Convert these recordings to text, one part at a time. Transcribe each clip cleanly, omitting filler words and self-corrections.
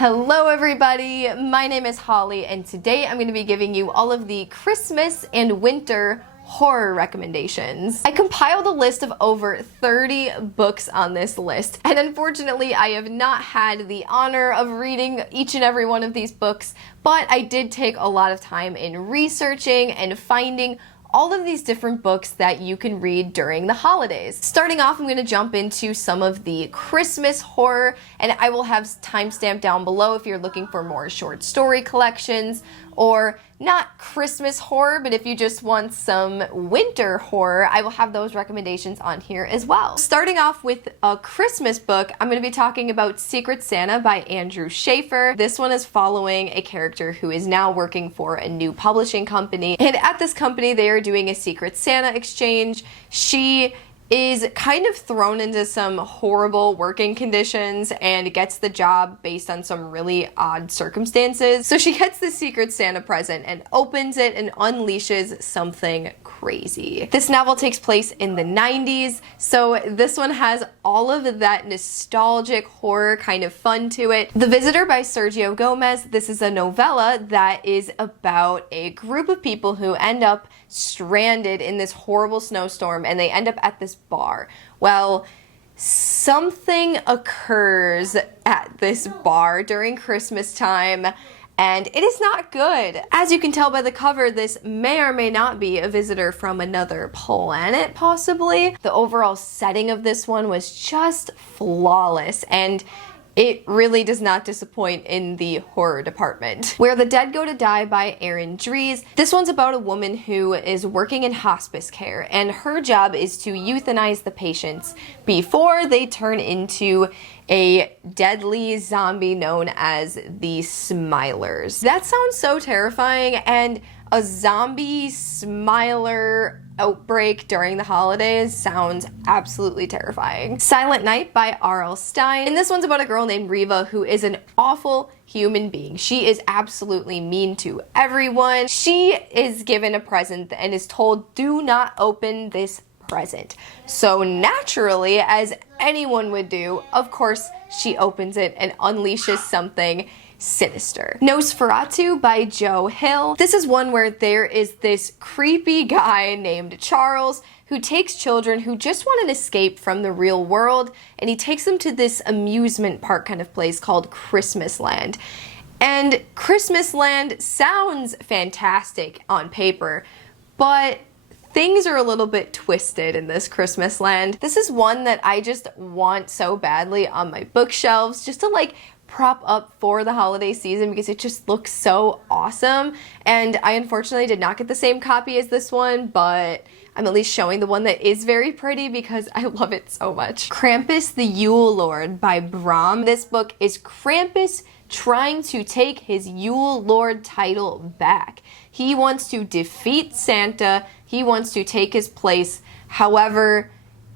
Hello everybody, my name is Holly and today I'm going to be giving you all of the Christmas and winter horror recommendations. I compiled a list of over 30 books on this list, and unfortunately I have not had the honor of reading each and every one of these books, but I did take a lot of time in researching and finding all of these different books that you can read during the holidays. Starting off, I'm going to jump into some of the Christmas horror, and I will have timestamp down below if you're looking for more short story collections, or not Christmas horror, but if you just want some winter horror, I will have those recommendations on here as well. Starting off with a Christmas book, I'm going to be talking about Secret Santa by Andrew Shaffer. This one is following a character who is now working for a new publishing company, and at this company they are doing a Secret Santa exchange. She is kind of thrown into some horrible working conditions and gets the job based on some really odd circumstances. So she gets the Secret Santa present and opens it and unleashes something crazy. This novel takes place in the 90s, so this one has all of that nostalgic horror kind of fun to it. The Visitor by Sergio Gomez. This is a novella that is about a group of people who end up stranded in this horrible snowstorm, and they end up at this bar. Well, something occurs at this bar during Christmas time, and it is not good. As you can tell by the cover, this may or may not be a visitor from another planet, possibly. The overall setting of this one was just flawless, and it really does not disappoint in the horror department. Where the Dead Go to Die by Erin Dries. This one's about a woman who is working in hospice care, and her job is to euthanize the patients before they turn into a deadly zombie known as the Smilers. That sounds so terrifying, and a zombie Smiler outbreak during the holidays sounds absolutely terrifying. Silent Night by R.L. Stine. And this one's about a girl named Riva who is an awful human being. She is absolutely mean to everyone. She is given a present and is told, do not open this present. So naturally, as anyone would do, of course, she opens it and unleashes something sinister. Nosferatu by Joe Hill. This is one where there is this creepy guy named Charles who takes children who just want an escape from the real world, and he takes them to this amusement park kind of place called Christmas Land. And Christmas Land sounds fantastic on paper, but things are a little bit twisted in this Christmas Land. This is one that I just want so badly on my bookshelves, just to like prop up for the holiday season because it just looks so awesome. And I unfortunately did not get the same copy as this one, but I'm at least showing the one that is very pretty because I love it so much. Krampus the Yule Lord by Brom. This book is Krampus trying to take his Yule Lord title back. He wants to defeat Santa. He wants to take his place. However,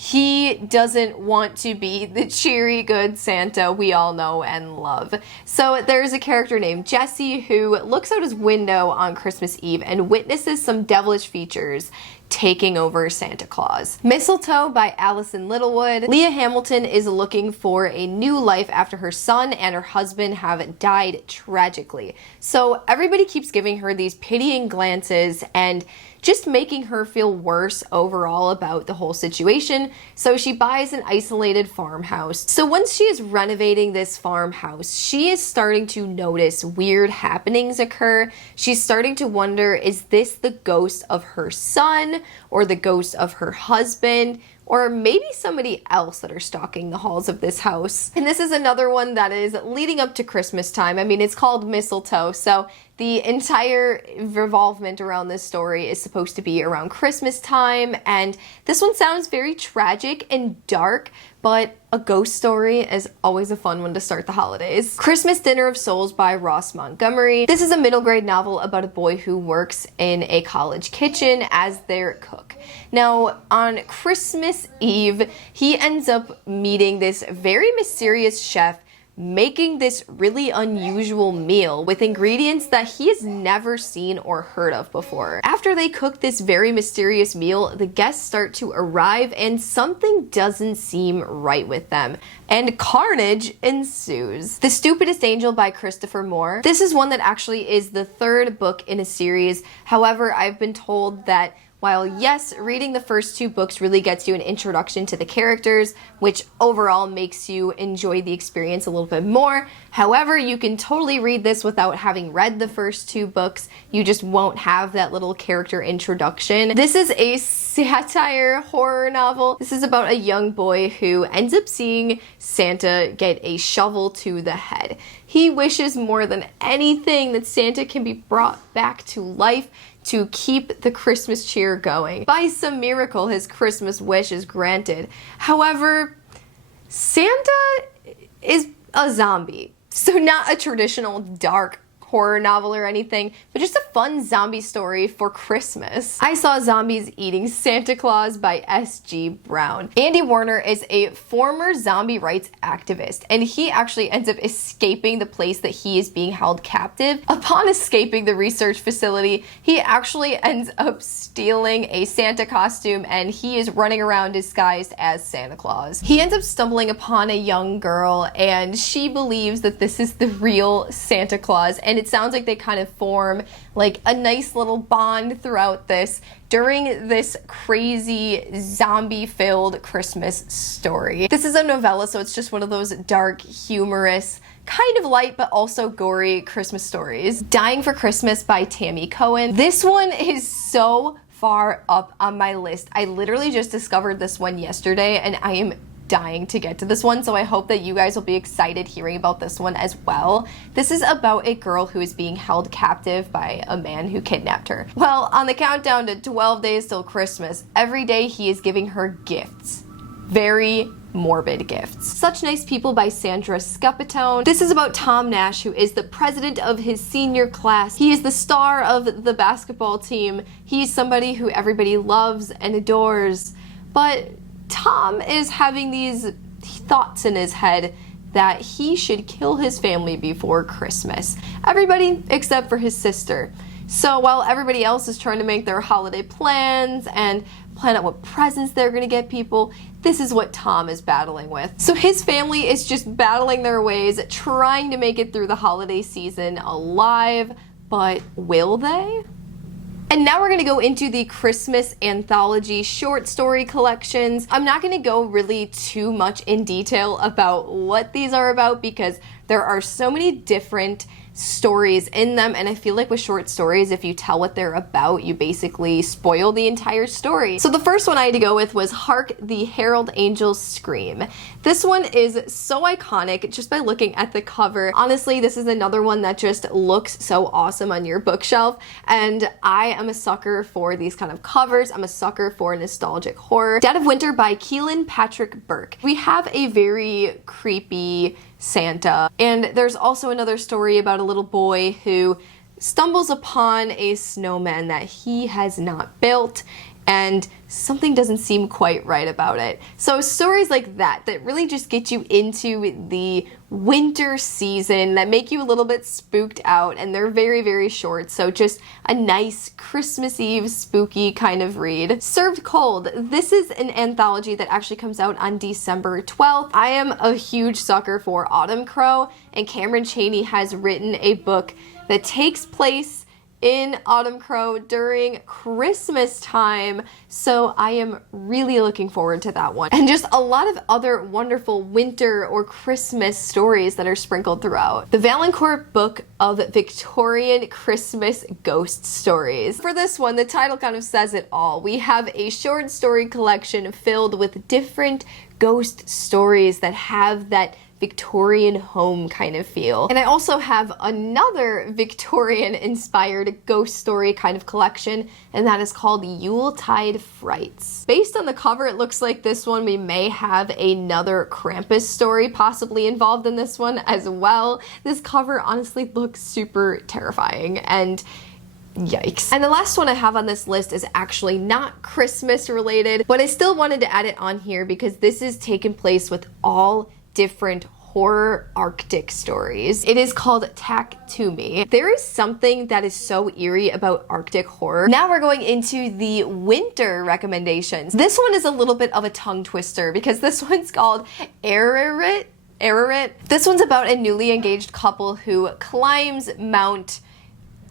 he doesn't want to be the cheery good Santa we all know and love. So there's a character named Jesse who looks out his window on Christmas Eve and witnesses some devilish features taking over Santa Claus. Mistletoe by Alison Littlewood. Leah Hamilton is looking for a new life after her son and her husband have died tragically. So everybody keeps giving her these pitying glances and just making her feel worse overall about the whole situation. So she buys an isolated farmhouse. So once she is renovating this farmhouse, she is starting to notice weird happenings occur. She's starting to wonder, is this the ghost of her son or the ghost of her husband, or maybe somebody else that are stalking the halls of this house? And this is another one that is leading up to Christmas time. I mean, it's called Mistletoe, so the entire revolvement around this story is supposed to be around Christmas time, and this one sounds very tragic and dark, but a ghost story is always a fun one to start the holidays. Christmas Dinner of Souls by Ross Montgomery. This is a middle grade novel about a boy who works in a college kitchen as their cook. Now, on Christmas Eve, he ends up meeting this very mysterious chef making this really unusual meal with ingredients that he has never seen or heard of before. After they cook this very mysterious meal, the guests start to arrive and something doesn't seem right with them, and carnage ensues. The Stupidest Angel by Christopher Moore. This is one that actually is the third book in a series. However, I've been told that while yes, reading the first 2 books really gets you an introduction to the characters, which overall makes you enjoy the experience a little bit more. However, you can totally read this without having read the first 2 books. You just won't have that little character introduction. This is a satire horror novel. This is about a young boy who ends up seeing Santa get a shovel to the head. He wishes more than anything that Santa can be brought back to life to keep the Christmas cheer going. By some miracle, his Christmas wish is granted. However, Santa is a zombie. So not a traditional dark horror novel or anything, but just a fun zombie story for Christmas. I Saw Zombies Eating Santa Claus by S.G. Browne. Andy Warner is a former zombie rights activist, and he actually ends up escaping the place that he is being held captive. Upon escaping the research facility, he actually ends up stealing a Santa costume, and he is running around disguised as Santa Claus. He ends up stumbling upon a young girl, and she believes that this is the real Santa Claus, and it sounds like they kind of form like a nice little bond throughout this during this crazy zombie-filled Christmas story. This is a novella, so it's just one of those dark, humorous, kind of light but also gory Christmas stories. Dying for Christmas by Tammy Cohen. This one is so far up on my list. I literally just discovered this one yesterday and I am dying to get to this one, so I hope that you guys will be excited hearing about this one as well. This is about a girl who is being held captive by a man who kidnapped her. Well, on the countdown to 12 days till Christmas, every day he is giving her gifts. Very morbid gifts. Such Nice People by Sandra Scoppettone. This is about Tom Nash, who is the president of his senior class. He is the star of the basketball team. He's somebody who everybody loves and adores, but Tom is having these thoughts in his head that he should kill his family before Christmas. Everybody except for his sister. So while everybody else is trying to make their holiday plans and plan out what presents they're gonna get people, this is what Tom is battling with. So his family is just battling their ways, trying to make it through the holiday season alive, but will they? And now we're going to go into the Christmas Anthology short story collections. I'm not going to go really too much in detail about what these are about because there are so many different stories in them, and I feel like with short stories, if you tell what they're about, you basically spoil the entire story. So the first one I had to go with was Hark, the Herald Angels Scream. This one is so iconic just by looking at the cover. Honestly, this is another one that just looks so awesome on your bookshelf, and I am a sucker for these kind of covers. I'm a sucker for nostalgic horror. Dead of Winter by Kealan Patrick Burke. We have a very creepy Santa, and there's also another story about a little boy who stumbles upon a snowman that he has not built, and something doesn't seem quite right about it. So stories like that really just get you into the winter season, that make you a little bit spooked out, and they're very, very short, so just a nice Christmas Eve spooky kind of read. Served Cold. This is an anthology that actually comes out on December 12th. I am a huge sucker for Autumn Crow, and Cameron Chaney has written a book that takes place in Autumn Crow during Christmas time, so I am really looking forward to that one. And just a lot of other wonderful winter or Christmas stories that are sprinkled throughout. The Valancourt Book of Victorian Christmas Ghost Stories. For this one, the title kind of says it all. We have a short story collection filled with different ghost stories that have that Victorian home kind of feel. And I also have another Victorian inspired ghost story kind of collection, and that is called Yuletide Frights. Based on the cover, it looks like this one we may have another Krampus story possibly involved in this one as well. This cover honestly looks super terrifying, and yikes. And the last one I have on this list is actually not Christmas related, but I still wanted to add it on here because this is taken place with all different horror Arctic stories. It is called Taaqtumi. There is something that is so eerie about Arctic horror. Now we're going into the winter recommendations. This one is a little bit of a tongue twister because this one's called Ararit. This one's about a newly engaged couple who climbs Mount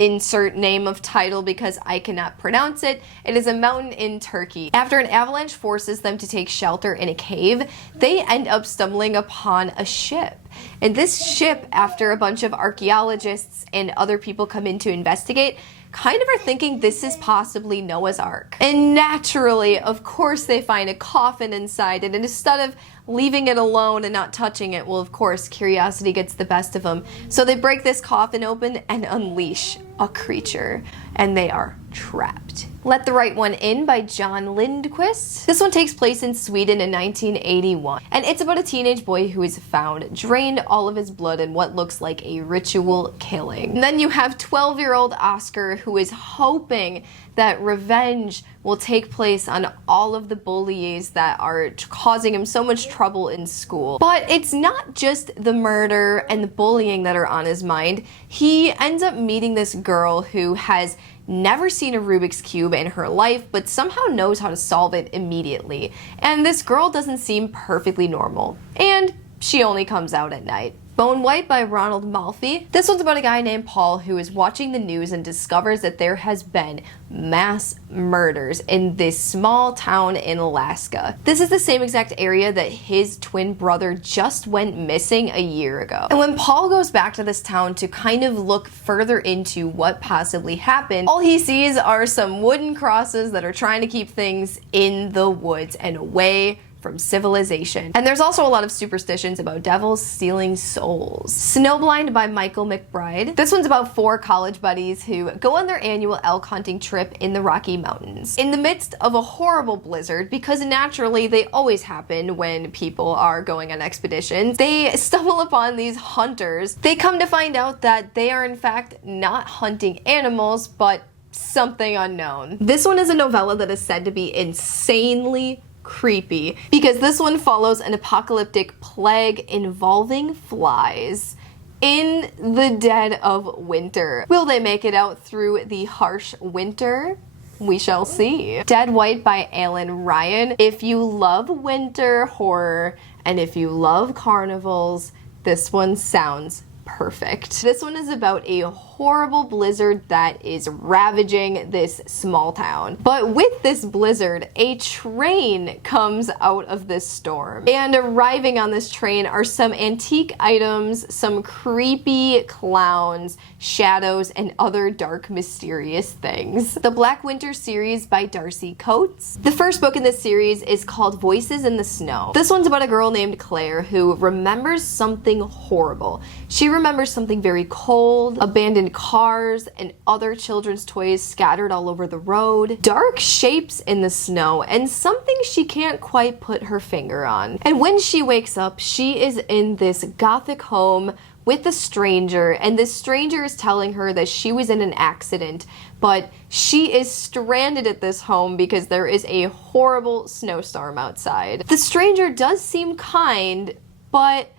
insert name of title because I cannot pronounce it. It is a mountain in Turkey. After an avalanche forces them to take shelter in a cave, they end up stumbling upon a ship. And this ship, after a bunch of archaeologists and other people come in to investigate, kind of are thinking this is possibly Noah's Ark. And naturally, of course, they find a coffin inside it, and instead of leaving it alone and not touching it, well, of course, curiosity gets the best of them. So they break this coffin open and unleash a creature, and they are trapped. Let the Right One In by John Lindquist. This one takes place in Sweden in 1981, and it's about a teenage boy who is found, drained all of his blood in what looks like a ritual killing. And then you have 12-year-old Oscar, who is hoping that revenge will take place on all of the bullies that are causing him so much trouble in school. But it's not just the murder and the bullying that are on his mind. He ends up meeting this girl who has never seen a Rubik's Cube in her life, but somehow knows how to solve it immediately. And this girl doesn't seem perfectly normal. And she only comes out at night. Bone White by Ronald Malfi. This one's about a guy named Paul who is watching the news and discovers that there has been mass murders in this small town in Alaska. This is the same exact area that his twin brother just went missing a year ago. And when Paul goes back to this town to kind of look further into what possibly happened, all he sees are some wooden crosses that are trying to keep things in the woods and away from civilization. And there's also a lot of superstitions about devils stealing souls. Snowblind by Michael McBride. This one's about 4 college buddies who go on their annual elk hunting trip in the Rocky Mountains. In the midst of a horrible blizzard, because naturally they always happen when people are going on expeditions, they stumble upon these hunters. They come to find out that they are in fact not hunting animals, but something unknown. This one is a novella that is said to be insanely creepy because this one follows an apocalyptic plague involving flies in the dead of winter. Will they make it out through the harsh winter? We shall see. Dead White by Alan Ryan. If you love winter horror and if you love carnivals, this one sounds perfect. This one is about a horrible blizzard that is ravaging this small town. But with this blizzard, a train comes out of this storm. And arriving on this train are some antique items, some creepy clowns, shadows, and other dark, mysterious things. The Black Winter series by Darcy Coates. The first book in this series is called Voices in the Snow. This one's about a girl named Claire who remembers something horrible. She remembers something very cold, abandoned cars, and other children's toys scattered all over the road, dark shapes in the snow, and something she can't quite put her finger on. And when she wakes up, she is in this gothic home with a stranger, and this stranger is telling her that she was in an accident, but she is stranded at this home because there is a horrible snowstorm outside. The stranger does seem kind, but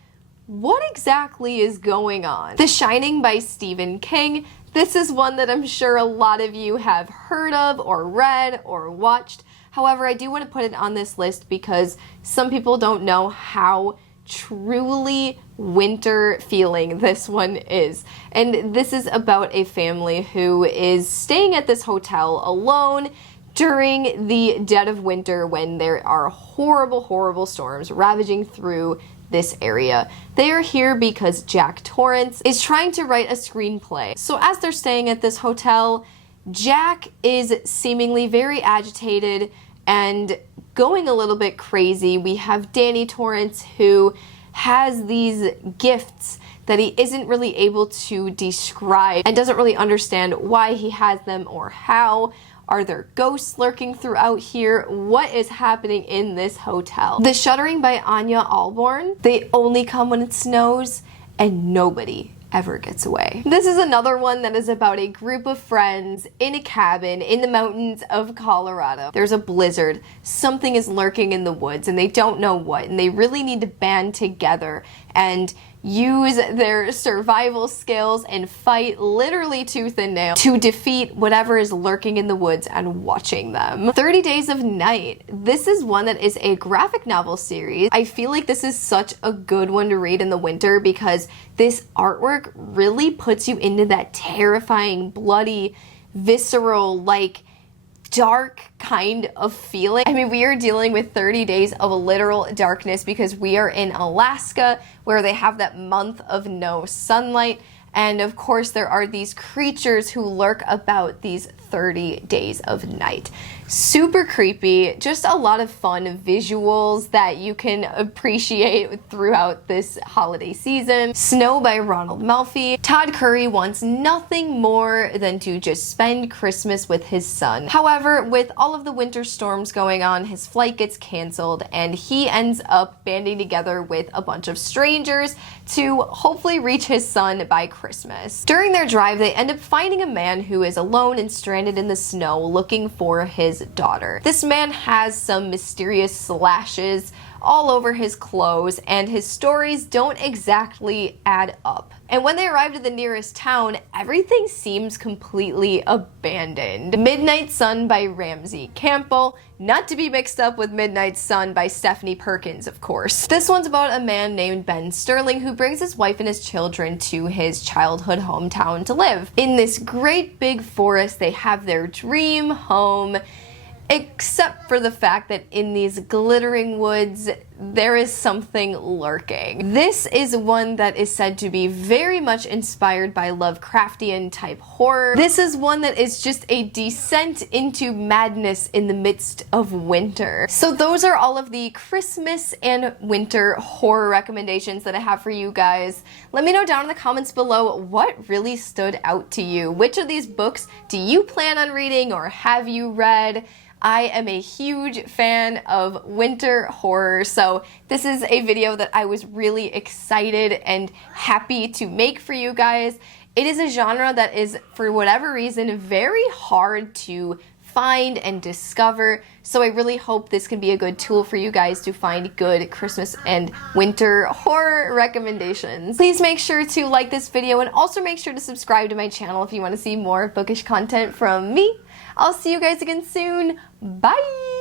what exactly is going on? The Shining by Stephen King. This is one that I'm sure a lot of you have heard of or read or watched. However, I do want to put it on this list because some people don't know how truly winter feeling this one is. And this is about a family who is staying at this hotel alone during the dead of winter when there are horrible, horrible storms ravaging through this area. They are here because Jack Torrance is trying to write a screenplay. So as they're staying at this hotel, Jack is seemingly very agitated and going a little bit crazy. We have Danny Torrance who has these gifts that he isn't really able to describe and doesn't really understand why he has them or how. Are there ghosts lurking throughout here? What is happening in this hotel? The Shuddering by Anya Alborn. They only come when it snows and nobody ever gets away. This is another one that is about a group of friends in a cabin in the mountains of Colorado. There's a blizzard, something is lurking in the woods and they don't know what, and they really need to band together and use their survival skills and fight literally tooth and nail to defeat whatever is lurking in the woods and watching them. 30 Days of Night. This is one that is a graphic novel series. I feel like this is such a good one to read in the winter because this artwork really puts you into that terrifying, bloody, visceral, like, dark kind of feeling. I mean, we are dealing with 30 days of literal darkness because we are in Alaska where they have that month of no sunlight. And of course, there are these creatures who lurk about these 30 days of night. Super creepy, just a lot of fun visuals that you can appreciate throughout this holiday season. Snow by Ronald Malfi. Todd Curry wants nothing more than to just spend Christmas with his son. However, with all of the winter storms going on, his flight gets canceled and he ends up banding together with a bunch of strangers to hopefully reach his son by Christmas. During their drive, they end up finding a man who is alone and stranded in the snow looking for his daughter. This man has some mysterious slashes all over his clothes and his stories don't exactly add up. And when they arrived at the nearest town, everything seems completely abandoned. Midnight Sun by Ramsey Campbell, not to be mixed up with Midnight Sun by Stephanie Perkins, of course. This one's about a man named Ben Sterling who brings his wife and his children to his childhood hometown to live. In this great big forest, they have their dream home, except for the fact that in these glittering woods, there is something lurking. This is one that is said to be very much inspired by Lovecraftian type horror. This is one that is just a descent into madness in the midst of winter. So those are all of the Christmas and winter horror recommendations that I have for you guys. Let me know down in the comments below what really stood out to you. Which of these books do you plan on reading or have you read? I am a huge fan of winter horror, so this is a video that I was really excited and happy to make for you guys. It is a genre that is, for whatever reason, very hard to find and discover, so I really hope this can be a good tool for you guys to find good Christmas and winter horror recommendations. Please make sure to like this video and also make sure to subscribe to my channel if you want to see more bookish content from me. I'll see you guys again soon. Bye!